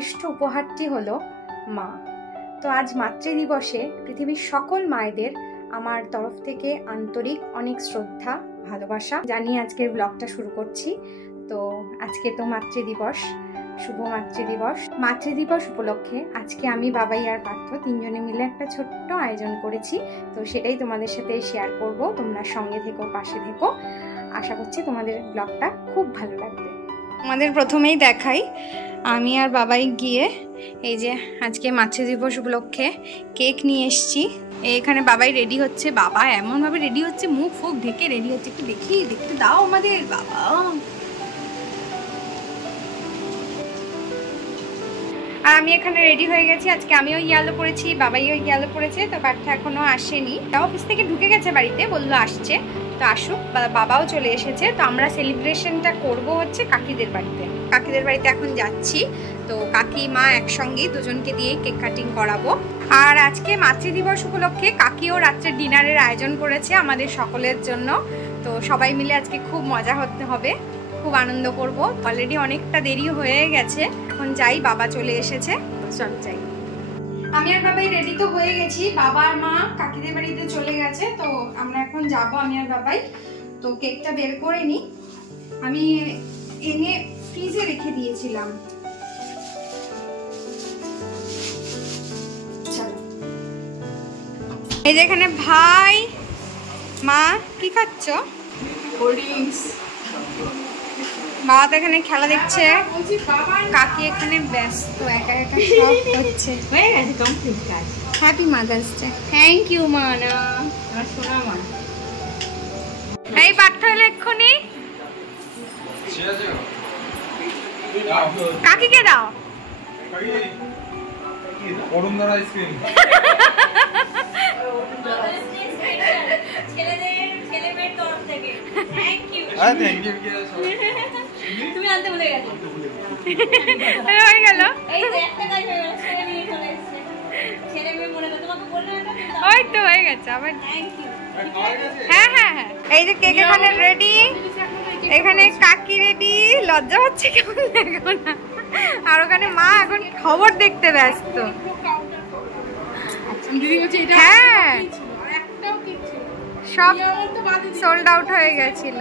শ্রেষ্ঠ উপহারটি হলো মা। তো আজ মাতৃদিবসে পৃথিবীর সকল মায়েদের আমার তরফ থেকে আন্তরিক অনেক শ্রদ্ধা ভালোবাসা জানিয়ে আজকের ব্লগটা শুরু করছি। তো আজকে তো মাতৃদিবস, শুভ মাতৃদিবস। মাতৃদিবস উপলক্ষে আজকে আমি, বাবাই আর পার্থ তিনজনে মিলে একটা ছোট্ট আয়োজন করেছি। তো সেটাই তোমাদের সাথে শেয়ার করব। তোমরা সঙ্গে থেকো, পাশে থেকো। আশা করছি তোমাদের ব্লগটা খুব ভালো লাগবে। আমাদের প্রথমেই দেখাই, আমি আর বাবাই গিয়ে এই যে আজকে মাতৃদিবস উপলক্ষে কেক নিয়ে এসেছি। এখানে বাবাই রেডি হচ্ছে। বাবা এমনভাবে রেডি হচ্ছে, মুখ ফুক ঢেকে রেডি হচ্ছে। একটু দেখি, দেখতে দাও আমাদের বাবা। আর আমি এখানে রেডি হয়ে গেছি। আজকে আমিও ইয়েলো পরেছি, বাবাইও ইয়েলো পরেছে। তো পার্থ এখনো আসেনি, অফিস থেকে ঢুকে গেছে বাড়িতে, বললো আসছে। তো আসুক, বাবাও চলে এসেছে। তো আমরা সেলিব্রেশনটা করব হচ্ছে কাকিদের বাড়িতে। কাকিদের বাড়িতে এখন যাচ্ছি। তো কাকি মা একসঙ্গেই দুজনকে দিয়ে কেক কাটিং করাবো। আর আজকে মাতৃদিবস উপলক্ষে কাকিও রাত্রে ডিনারের আয়োজন করেছে আমাদের সকলের জন্য। তো সবাই মিলে আজকে খুব মজা হতে হবে, খুব আনন্দ করব। অলরেডি অনেকটা দেরি হয়ে গেছে, এখন যাই, বাবা চলে এসেছে। চল যাই। আমি আর বাবাই রেডি তো হয়ে গেছি। বাবা আর মা কাকিদের বাড়িতে চলে গেছে। তো আমরা এখন যাব, আমি আর বাবাই। তো কেকটা বের করে নি, আমি এনে ফ্রিজে রেখে দিয়েছিলাম। এই যে এখানে ভাই, মা কি খাচ্ছ? বাবা তো এখানে খেলা দেখছে, কাকি এখানে ব্যস্ত, একা একা সব করছে। Happy mother's day. Thank you মানা। এই পার্থ এলো এক্ষুনি, কাকিকে দাও। তুমি আনতে ভুলে গেছো। হয়ে গেল, এই যে একটা কাজ হয়ে গেল, ছেলে মেয়ে চলে এসেছে। ছেলে মেয়ে মনে করে তোমাকে বললাম না, ওই তো হয়ে গেছে আবার। Thank you. হ্যাঁ হ্যাঁ হ্যাঁ, এই যে কেক এখানে রেডি, এখানে কাকি রেডি। লজ্জা হচ্ছে কেমন দেখো না। আর ওখানে মা এখন খবর দেখতে ব্যস্ত। হ্যাঁ, সব সোল্ড আউট হয়ে গেছিল।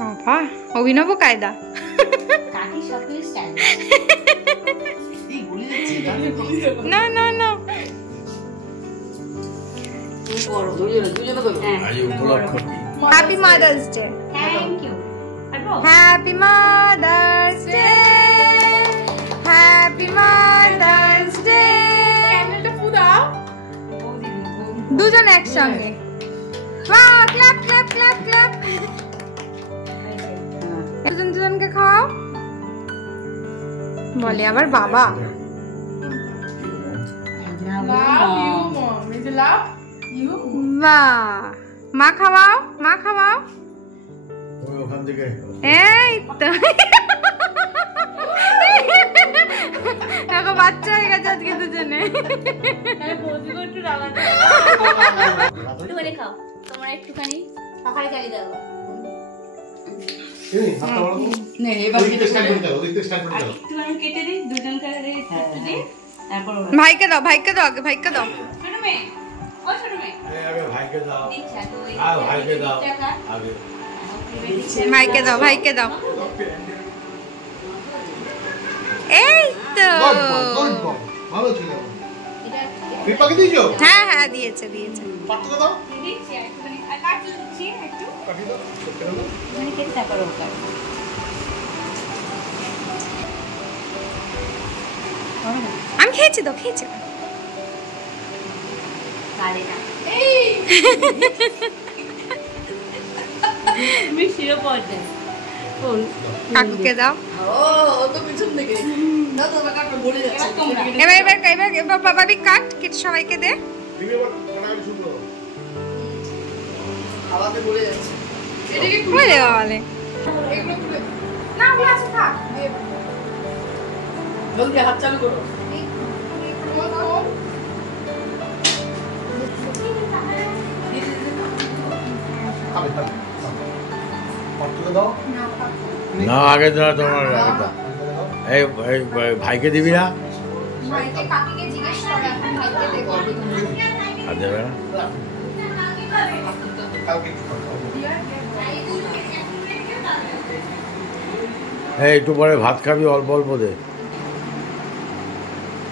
বাবা, অভিনব কায়দা। না না না, happy mother's day. Thank you. Happy mother's day, happy mother's day. দুজন একসঙ্গে। বাহ, ক্ল্যাপ ক্ল্যাপ ক্ল্যাপ ক্ল্যাপ। দুজন দুজনকে খাওয়াও। বলে আবার বাবা। বাহ, মা খাওয়াও, মা খাওয়াও। এই তো এখন বাচ্চা হয়ে গেছে আজকে দুজনে। একটুখানি খাও, তোমার একটুখানি সকালে চালিয়ে দাও। কেটে দিই, দুজন করে দিই। ভাইকে দাও, ভাইকে দাও, আগে ভাইকে দাও। ছোট মেয়ে, ও ছোট মেয়ে, ভাইকে দাও, ভাইকে দাও, ভাইকে দাও, ভাইকে দাও। এই তো ভালো ছিল। রিপাকে দিয়েছো? হ্যাঁ হ্যাঁ, দিয়েছে দিয়েছে। পাটটা দাও। দিচ্ছি একটুখানি, আর কাটি দিচ্ছি একটু। কাটি দাও, কেটে দাও। মানে কেটে তারপর ওটা। আমি খেয়েছি তো, খেয়েছি। কালেটা এই তুমি শিরো পড়তে কোন কাকুকে দাও। ও তো পিছন থেকে দাও, তো কাটটা বলে যাচ্ছে। এবার এবার এবার এবার বাবাবি কাট, কেটে সবাইকে দে। দিবে বল, কাটাবি শুনলো। খাওয়াতে বলে যাচ্ছে। এটাকে খুলে দেওয়া বলে। এগুলো খুলে না, ওগুলো আছে, থাক। জলদি হাত চালু করো। খাবে খাবে। পাটটা দাও। না, থাক। না আগে দাও তোমার আগে দাও। এই ভাইকে দিবি না? ভাইকে কাকিকে জিজ্ঞেস করো, এখন ভাইকে দেবো। আর দেবে না? এই একটু পরে ভাত খাবি, অল্প অল্প দে।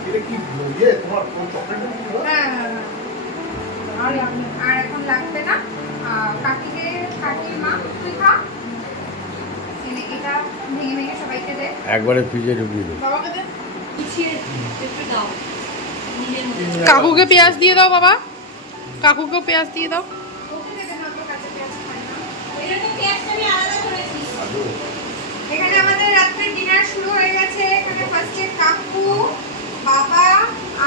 এটা কি ইয়ে তোমার কোন চকলেট দিবি? হ্যাঁ, আর এখন লাগবে না। কাকিকে, কাকির মা তুই খা। এটা ভেঙে ভেঙে সবাইকে দে। একবারে ফ্রিজে ঢুকিয়ে দে। বাবাকে দে। একটু দাও নিজের মধ্যে কাকুকে পেঁয়াজ দিয়ে দাও বাবা, কাকুকেও পেঁয়াজ দিয়ে দাও। ওকে দেবে না, তোর কাছে পেঁয়াজ খায় না। এটা তো পেঁয়াজটা আমি আলাদা করেছি এখানে আমাদের রাত্রে ডিনার শুরু হয়ে গেছে। এখানে ফার্স্টে কাকু, বাবা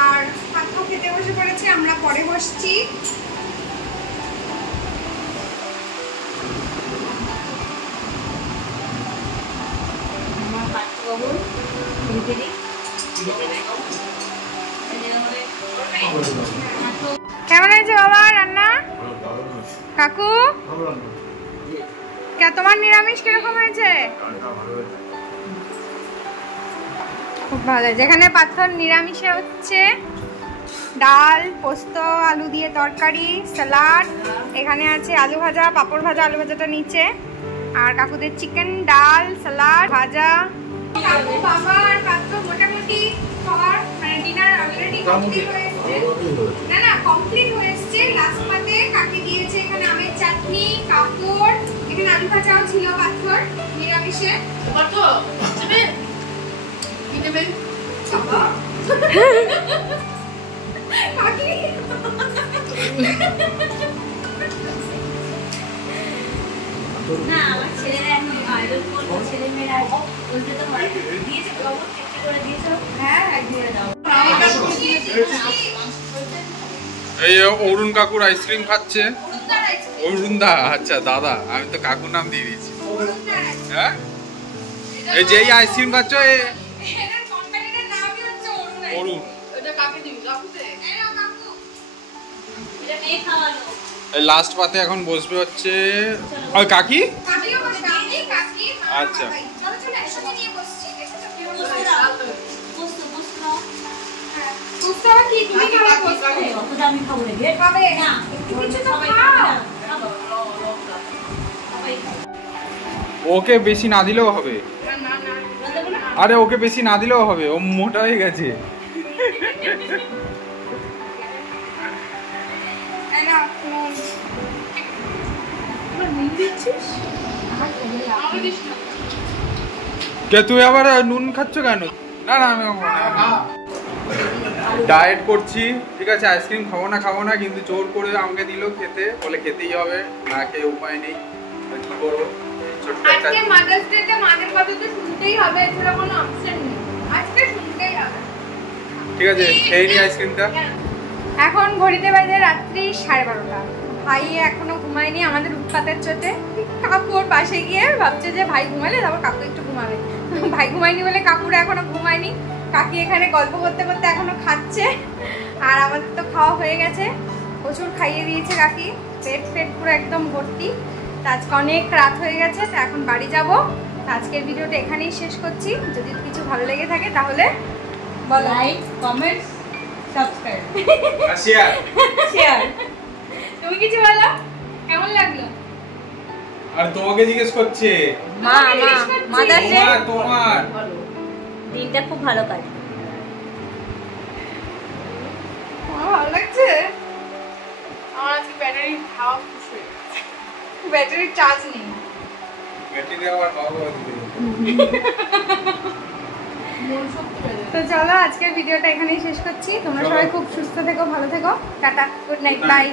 আর কাকু খেতে বসে পড়েছে, আমরা পরে বসছি। আমার পাঠ্যবাবু ভেজে কেমন হয়েছে বাবা রান্না? কাকু তোমার নিরামিষ কিরকম হয়েছে? খুব ভালো হয়েছে। এখানে পাথর নিরামিষে হচ্ছে ডাল, পোস্ত, আলু দিয়ে তরকারি, স্যালাড, এখানে আছে আলু ভাজা, পাঁপড় ভাজা, আলু ভাজাটা নিচে, আর কাকুদের চিকেন, ডাল, স্যালাড, ভাজা। কাকু, বাবা আর পাত্র মোটামুটি খাবার মানে ডিনার অলরেডি কমপ্লিট হয়ে এসেছে। না কমপ্লিট হয়ে এসেছে। লাস্ট পাতে কাকি দিয়েছে এখানে আমের চাটনি, কাপড়, এখানে আলু ভাজাও ছিল পাথর নিরামিষে। কাকি না আমার ছেলেরা এখন আইডল করবে, ছেলে মেয়েরা বলতে তো হয় দিয়েছে খবর চেক করে দিয়েছো। হ্যাঁ দিয়ে দাও। এই অরুণ কাকুর আইসক্রিম খাচ্ছে। অরুণ দা, আচ্ছা দাদা, আমি তো কাকুর নাম দিয়ে দিয়েছি। হ্যাঁ এই যে এই আইসক্রিম খাচ্ছ অরুণ। এটা মেয়ে খাওয়ালো। এই লাস্ট পাতে এখন বসবে হচ্ছে ওই কাকি। আচ্ছা অতটা আমি খাবো না। ওকে বেশি না দিলেও হবে। আরে ওকে বেশি না দিলেও হবে, ও মোটা হয়ে গেছে। কে তুই আবার নুন খাচ্ছ কেন? না না আমি ডায়েট করছি, ঠিক আছে। আইসক্রিম খাবো না কিন্তু জোর করে আমাকে দিল খেতে, বলে খেতেই হবে, না খেয়ে উপায় নেই। কি করবো? আজকে মাদার্স ডে তে মাদের কথা তো শুনতেই হবে, এছাড়া কোনো অপশন নেই। আজকে শুনতেই হবে। ঠিক আছে, খেয়ে নি আইসক্রিমটা। এখন ঘড়িতে বাজে রাত্রি 12:30। ভাই এখনো ঘুমায়নি আমাদের উৎপাতের চোটে। কাকুর পাশে গিয়ে ভাবছে যে ভাই ঘুমালে তারপর কাকু একটু ঘুমাবে। ভাই ঘুমায়নি বলে কাকুরা এখনো ঘুমায়নি। কাকি এখানে গল্প করতে করতে এখনো খাচ্ছে, আর আমাদের তো খাওয়া হয়ে গেছে। প্রচুর খাইয়ে দিয়েছে কাকি, পেট পুরো একদম ভর্তি। আজকে অনেক রাত হয়ে গেছে, তো এখন বাড়ি যাব। আজকের ভিডিওটা এখানেই শেষ করছি। যদি কিছু ভালো লেগে থাকে তাহলে বলো, লাইক, কমেন্ট, সাবস্ক্রাইব, শেয়ার। তুমি কিছু বলো, কেমন লাগলো? আর তোমাকে জিজ্ঞেস করছে তোমার দিনটা খুব ভালো কাটে। ভালো লাগছে। আমার আজকে ব্যাটারি হাওয়া খুশ হয়ে গেছে, ব্যাটারির চার্জ নেই। ব্যাটারি আবার বাবা দিবে। তো চলো আজকের ভিডিওটা এখানেই শেষ করছি। তোমরা সবাই খুব সুস্থ থেকো, ভালো থেকো। Tata, good night, by.